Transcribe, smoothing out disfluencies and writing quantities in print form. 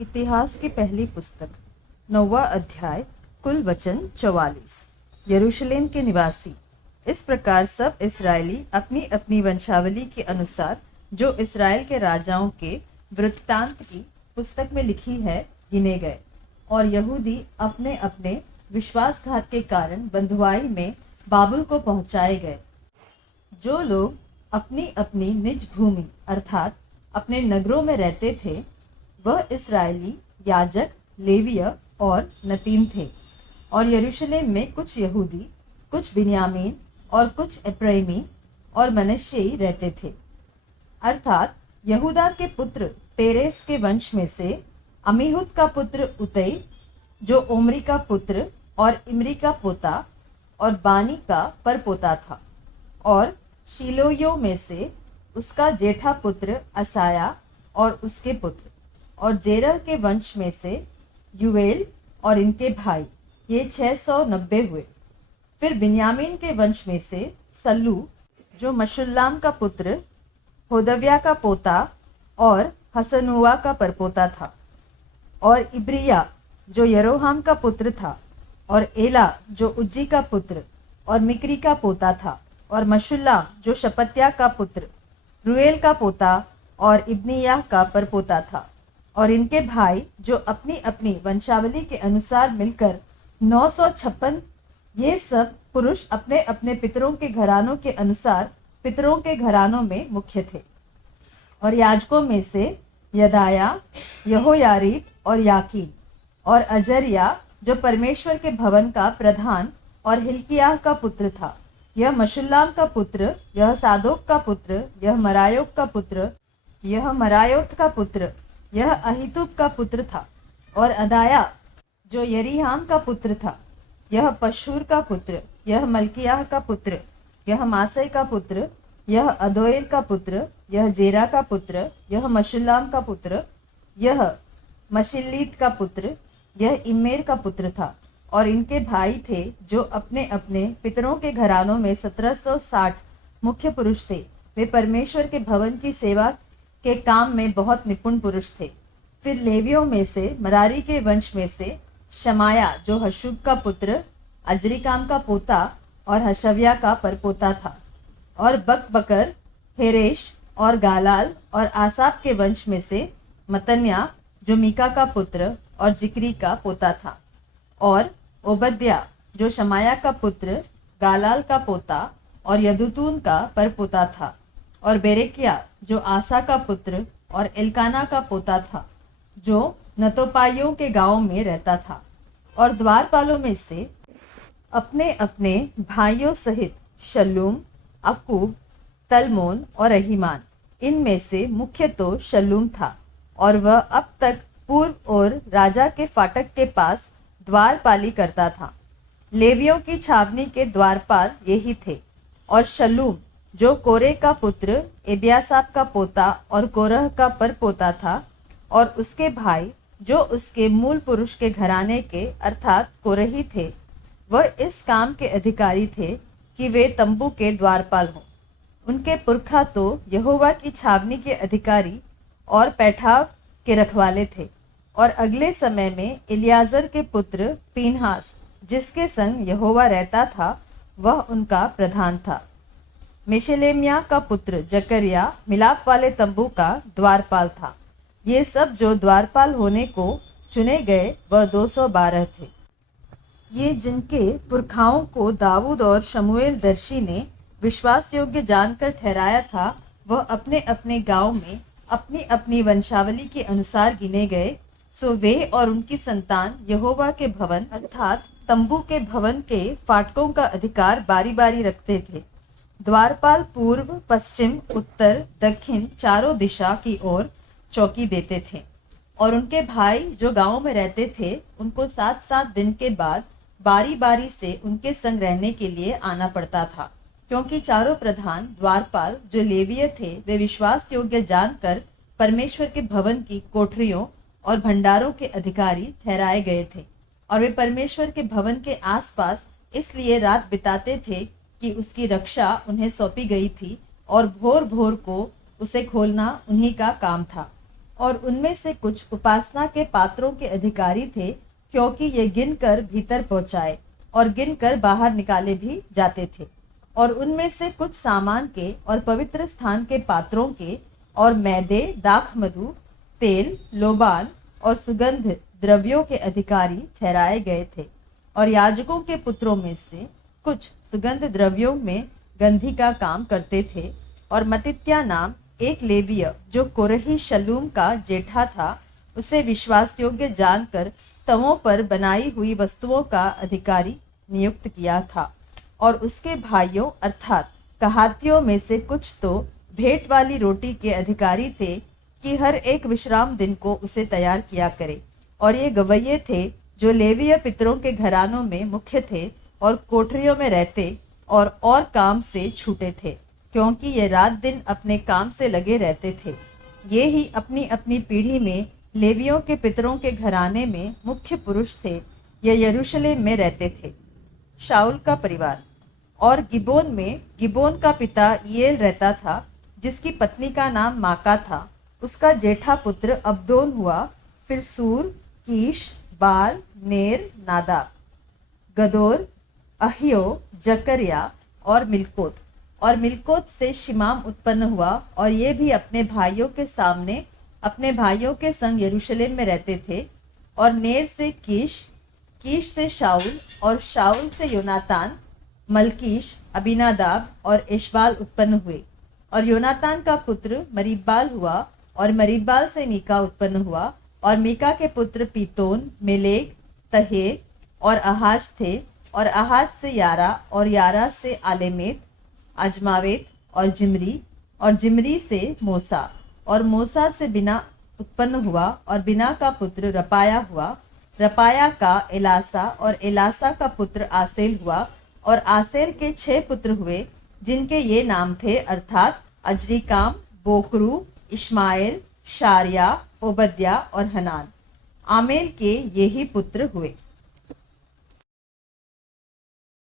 इतिहास की पहली पुस्तक 9वां अध्याय कुल वचन 44। यरूशलेम के निवासी, इस प्रकार सब इस्राएली अपनी अपनी वंशावली के अनुसार जो इस्राएल के राजाओं के वृत्तांत की पुस्तक में लिखी है गिने गए, और यहूदी अपने अपने विश्वासघात के कारण बंधुआई में बाबुल को पहुंचाए गए। जो लोग अपनी अपनी निज भूमि अर्थात अपने नगरों में रहते थे, वह इस्राएली याजक, लेविय और नतीन थे। और यरूशलेम में कुछ यहूदी, कुछ बिन्यामीन और कुछ एप्रैमी और मनश्शेई रहते थे। अर्थात यहूदा के पुत्र पेरेस के वंश में से अमीहुद का पुत्र उतई, जो ओमरी का पुत्र और इमरी का पोता और बानी का परपोता था, और शीलोयो में से उसका जेठा पुत्र असाया और उसके पुत्र, और जेरह के वंश में से युवेल और इनके भाई, ये 690 हुए। फिर बिन्यामीन के वंश में से सल्लू, जो मशुल्लाम का पुत्र, होदव्या का पोता और हसनुआ का परपोता था, और इब्रिया जो यरोहाम का पुत्र था, और एला जो उज्जी का पुत्र और मिक्री का पोता था, और मशुल्लाम जो शपत्या का पुत्र, रुएल का पोता और इब्नियाह का परपोता था, और इनके भाई जो अपनी अपनी वंशावली के अनुसार मिलकर 956। ये सब पुरुष अपने अपने पितरों के घरानों के अनुसार पितरों के घरानों में मुख्य थे। और याजकों में से यदाया, यहोयारीब और याकीन और अजरिया, जो परमेश्वर के भवन का प्रधान और हिल्किय्याह का पुत्र था, यह मशुल्लाम का पुत्र, यह सादोक का पुत्र, यह मरायोत का पुत्र, यह अहीतूब का पुत्र था। और अदाया जो यरीहाम का पुत्र था, यह पशहूर का पुत्र, यह मल्कियाह का पुत्र, यह मासै का पुत्र, यह अदोएल का पुत्र, यह जेरा का पुत्र, यह मशुल्लाम का पुत्र, यह मशिल्लीत का पुत्र, यह इम्मेर का पुत्र था। और इनके भाई थे जो अपने अपने पितरों के घरानों में 1760 मुख्य पुरुष थे। वे परमेश्वर के भवन की सेवा के काम में बहुत निपुण पुरुष थे। फिर लेवियों में से मरारी के वंश में से शमाया, जो हशूब का पुत्र, अजरिकाम का पोता और हशव्या का परपोता था। और बकबकर, हेरेश और गालाल और आसाप के वंश में से मतन्या, जो मीका का पुत्र और जिक्री का पोता था। और ओबद्या, जो शमाया का पुत्र, गालाल का पोता और यदुतून का परपोता था। और बेरेकिया, जो आसा का पुत्र और एल्काना का पोता था, जो नतोपाइयों के गांव में रहता था। और द्वारपालों में से अपने अपने भाइयों सहित शल्लूम, अकूब, तलमोन और अहीमान, इनमें से मुख्य तो शल्लूम था, और वह अब तक पूर्व और राजा के फाटक के पास द्वारपाली करता था। लेवियों की छावनी के द्वारपाल यही थे। और शल्लूम, जो कोरे का पुत्र, एब्यासाप का पोता और कोरह का परपोता था, और उसके भाई जो उसके मूल पुरुष के घराने के अर्थात कोरही थे, वह इस काम के अधिकारी थे कि वे तंबू के द्वारपाल हों। उनके पुरखा तो यहोवा की छावनी के अधिकारी और पैठाव के रखवाले थे। और अगले समय में इलियाजर के पुत्र पीनहास, जिसके संग यहोवा रहता था, वह उनका प्रधान था। मेशेलेमिया का पुत्र जकरिया मिलाप वाले तंबू का द्वारपाल था। ये सब जो द्वारपाल होने को चुने गए वह 212 थे। ये जिनके पुरखाओं को दाऊद और शमूएल दर्शी ने विश्वास योग्य जानकर ठहराया था, वह अपने अपने गांव में अपनी अपनी वंशावली के अनुसार गिने गए। सो वे और उनकी संतान यहोवा के भवन अर्थात तंबू के भवन के फाटकों का अधिकार बारी बारी रखते थे। द्वारपाल पूर्व, पश्चिम, उत्तर, दक्षिण चारों दिशा की ओर चौकी देते थे। और उनके भाई जो गांव में रहते थे, उनको 7-7 दिन के बाद बारी बारी से उनके संग रहने के लिए आना पड़ता था, क्योंकि चारों प्रधान द्वारपाल जो लेवीय थे, वे विश्वास योग्य जानकर परमेश्वर के भवन की कोठरियों और भंडारों के अधिकारी ठहराए गए थे। और वे परमेश्वर के भवन के आसपास इसलिए रात बिताते थे कि उसकी रक्षा उन्हें सौंपी गई थी, और भोर भोर को उसे खोलना उन्हीं का काम था। और उनमें से कुछ उपासना के पात्रों के अधिकारी थे, क्योंकि ये गिनकर भीतर पहुंचाए और गिनकर बाहर निकाले भी जाते थे। और उनमें से कुछ सामान के और पवित्र स्थान के पात्रों के और मैदे, दाख मधु, तेल, लोबान और सुगंध द्रव्यों के अधिकारी ठहराए गए थे। और याजकों के पुत्रों में से कुछ सुगंध द्रव्यों में गंधी का काम करते थे। और मत्तित्याह नाम एक लेवीय, जो कोरही शलूम का जेठा था, उसे विश्वास योग्य जानकर तवों पर बनाई हुई वस्तुओं का अधिकारी नियुक्त किया था। और उसके भाइयों अर्थात कहातियों में से कुछ तो भेंट वाली रोटी के अधिकारी थे कि हर एक विश्राम दिन को उसे तैयार किया करे। और ये गवैये थे जो लेवीय पितरों के घरानों में मुख्य थे और कोठरियों में रहते और काम से छूटे थे, क्योंकि ये रात दिन अपने काम से लगे रहते थे। ये ही अपनी अपनी पीढ़ी में लेवियों के पितरों के घराने में मुख्य पुरुष थे। ये यरूशलेम में रहते थे। शाऊल का परिवार। और गिबोन में गिबोन का पिता येल रहता था, जिसकी पत्नी का नाम माका था। उसका जेठा पुत्र अब्दोन हुआ, फिर सूर, कीश, बाल, नेर, नादाब, गदोर, अहियो, जकरिया और मिलकोत। और मिलकोत से शिमाम उत्पन्न हुआ, और ये भी अपने भाइयों के सामने अपने भाइयों के संग यरूशलेम में रहते थे। और नेर से कीश, कीश से शाऊल, और शाऊल से योनातान, मलकीश, अबीनादाब और एशबाल उत्पन्न हुए। और योनातान का पुत्र मरीबाल हुआ, और मरीबाल से मीका उत्पन्न हुआ। और मीका के पुत्र पीतोन, मेलेक, तहे और आहाज थे। और आहाज से यारा, और यारा से आलेमेत, अजमावेत और जिमरी, और जिमरी से मूसा। और मूसा से बिना उत्पन्न हुआ, और बिना का पुत्र रपाया हुआ। रपाया का एलासा, और एलासा का पुत्र आसेल हुआ। और आसेल के 6 पुत्र हुए, जिनके ये नाम थे अर्थात अजरीकाम, बोकरू, इश्माएल, शारिया, ओबद्या और हनान। आमेल के ये ही पुत्र हुए।